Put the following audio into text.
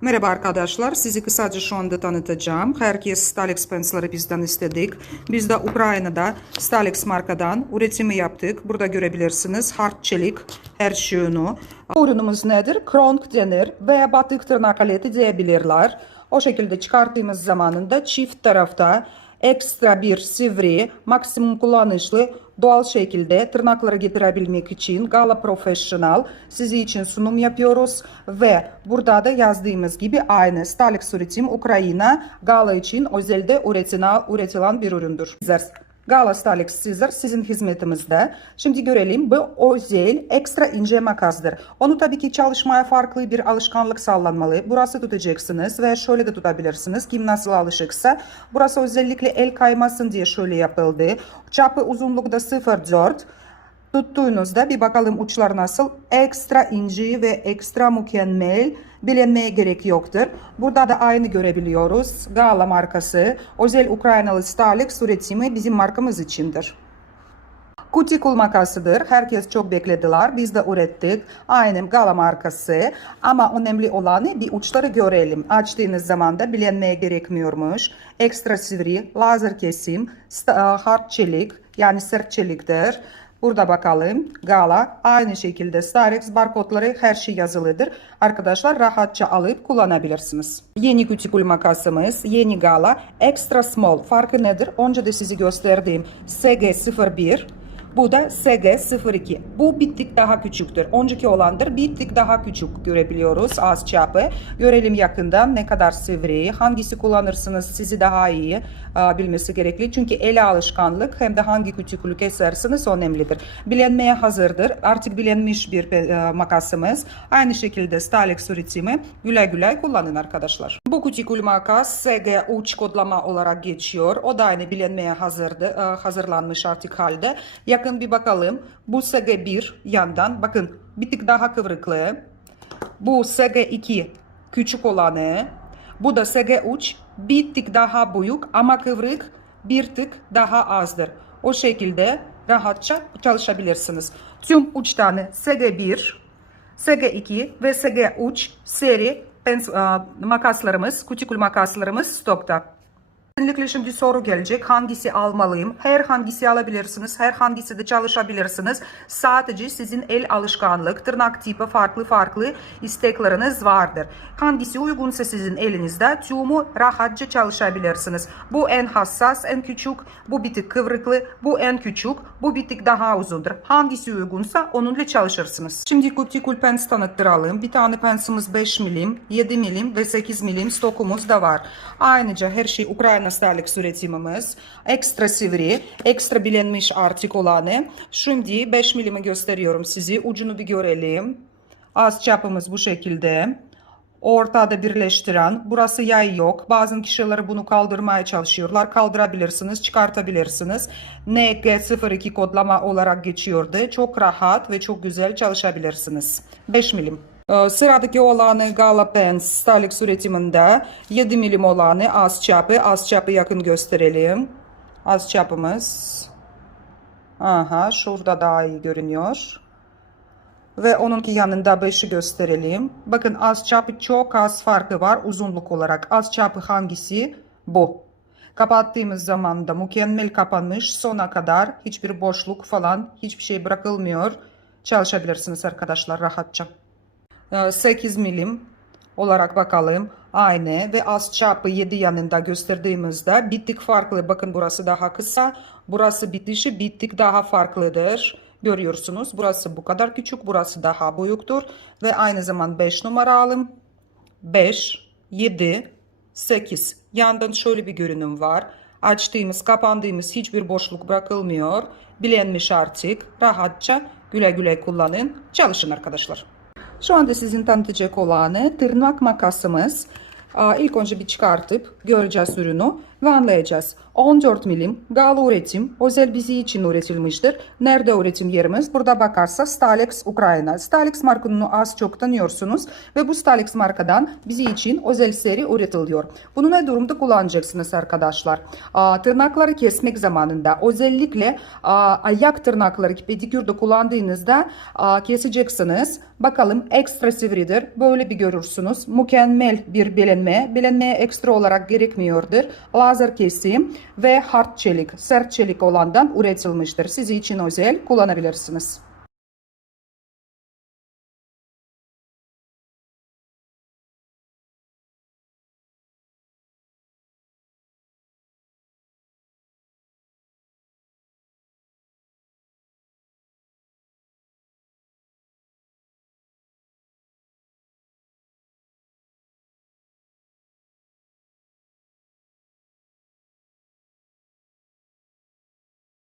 Merhaba arkadaşlar, sizi kısaca şu anda tanıtacağım. Herkes Stalex pensleri bizden istedik. Biz de Ukrayna'da Stalex markadan üretimi yaptık. Burada görebilirsiniz hard çelik her şeyini. Bu ürünümüz nedir? Kronk denir veya batık tırnak aleti diyebilirler. O şekilde çıkarttığımız zamanında çift tarafta ekstra bir sivri, maksimum kullanışlı doğal şekilde tırnakları getirebilmek için Gala Professional sizi için sunum yapıyoruz ve burada da yazdığımız gibi aynı Stalex üretim Ukrayna Gala için özelde üretilen, üretilen bir üründür. Gala Stalex Scissor sizin hizmetimizde. Şimdi görelim bu özel ekstra ince makasdır. Onu tabii ki çalışmaya farklı bir alışkanlık sağlanmalı. Burası tutacaksınız ve şöyle de tutabilirsiniz. Kim nasıl alışıksa. Burası özellikle el kaymasın diye şöyle yapıldı. Çapı uzunlukta 0.4. Tuttuğunuzda bir bakalım uçlar nasıl. Ekstra ince ve ekstra mükemmel bilinmeye gerek yoktur. Burada da aynı görebiliyoruz. Gala markası özel Ukraynalı Stalex üretimi bizim markamız içindir. Kutikul makasıdır. Herkes çok beklediler. Biz de ürettik. Aynı Gala markası. Ama önemli olanı bir uçları görelim. Açtığınız zaman da bilinmeye gerekmiyormuş. Ekstra sivri, lazer kesim, hard çelik yani sert çeliktir. Burada bakalım. Gala aynı şekilde Starex barkodları her şey yazılıdır. Arkadaşlar rahatça alıp kullanabilirsiniz. Yeni kütikül makasımız. Yeni Gala Extra Small. Farkı nedir? Önce de sizi gösterdiğim SG01. Bu da SG02. Bu bir tık daha küçüktür. Önceki olandır bir tık daha küçük görebiliyoruz az çapı. Görelim yakından ne kadar sivri, hangisi kullanırsınız sizi daha iyi a, bilmesi gerekli. Çünkü ele alışkanlık hem de hangi küçüklüğü kesersiniz önemlidir. Bilenmeye hazırdır. Artık bilenmiş bir e, makasımız. Aynı şekilde Stalex üretimi güle güle kullanın arkadaşlar. Bu küçükül makas SG3 kodlama olarak geçiyor. O da aynı bilenmeye hazırdı, e, hazırlanmış artık halde. Yakın bir bakalım. Bu SG1 yandan bakın bir tık daha kıvrıklı. Bu SG2 küçük olanı. Bu da SG3 bir tık daha büyük ama kıvrık bir tık daha azdır. O şekilde rahatça çalışabilirsiniz. Tüm 3 tane SG1, SG2 ve SG3 seri makaslarımız, kutikül makaslarımız stokta. Kesinlikle şimdi soru gelecek. Hangisi almalıyım? Her hangisi alabilirsiniz. Her hangisi de çalışabilirsiniz. Sadece sizin el alışkanlık, tırnak tipi farklı farklı istekleriniz vardır. Hangisi uygunsa sizin elinizde tümü rahatça çalışabilirsiniz. Bu en hassas, en küçük, bu bir tık kıvrıklı, bu en küçük, bu bir tık daha uzundur. Hangisi uygunsa onunla çalışırsınız. Şimdi kutikül pens tanıttıralım. Bir tane pensimiz 5 milim, 7 milim ve 8 milim stokumuz da var. Ayrıca her şey Ukrayna Stalex üretimimiz. Ekstra sivri, ekstra bilinmiş artık olanı. Şimdi 5 milimi gösteriyorum sizi. Ucunu bir görelim. Az çapımız bu şekilde. Ortada birleştiren. Burası yay yok. Bazı kişiler bunu kaldırmaya çalışıyorlar. Kaldırabilirsiniz, çıkartabilirsiniz. NG02 kodlama olarak geçiyordu. Çok rahat ve çok güzel çalışabilirsiniz. 5 milim. Sıradaki olanı Gala Pens Stalex üretiminde 7 milim olanı az çapı. Az çapı yakın gösterelim. Az çapımız. Aha şurada daha iyi görünüyor. Ve onunki yanında 5'i gösterelim. Bakın az çapı çok az farkı var uzunluk olarak. Az çapı hangisi? Bu. Kapattığımız zaman da mükemmel kapanmış. Sona kadar hiçbir boşluk falan hiçbir şey bırakılmıyor. Çalışabilirsiniz arkadaşlar rahatça. 8 milim olarak bakalım. Aynı ve az çapı 7 yanında gösterdiğimizde bir tık farklı. Bakın burası daha kısa. Burası bitişi bir tık daha farklıdır. Görüyorsunuz. Burası bu kadar küçük. Burası daha büyüktür. Ve aynı zaman 5 numara alım. 5, 7, 8. Yandan şöyle bir görünüm var. Açtığımız, kapandığımız hiçbir boşluk bırakılmıyor. Bilenmiş artık. Rahatça güle güle kullanın. Çalışın arkadaşlar. Şu anda sizin tanıtacak olanı tırnak makasımız. İlk önce bir çıkartıp göreceğiz ürünü. Ve anlayacağız. 14 milim Galı üretim özel bizi için üretilmiştir. Nerede üretim yerimiz? Burada bakarsa Stalex Ukrayna. Stalex markını az çok tanıyorsunuz ve bu Stalex markadan bizi için özel seri üretiliyor. Bunu ne durumda kullanacaksınız arkadaşlar? Aa, tırnakları kesmek zamanında özellikle aa, ayak tırnakları pedikürde kullandığınızda aa, keseceksiniz. Bakalım ekstra sivridir. Böyle bir görürsünüz. Mükemmel bir belenme. Belenmeye ekstra olarak gerekmiyordur. Lazer kesim ve hard çelik, sert çelik olandan üretilmiştir. Sizi için özel kullanabilirsiniz.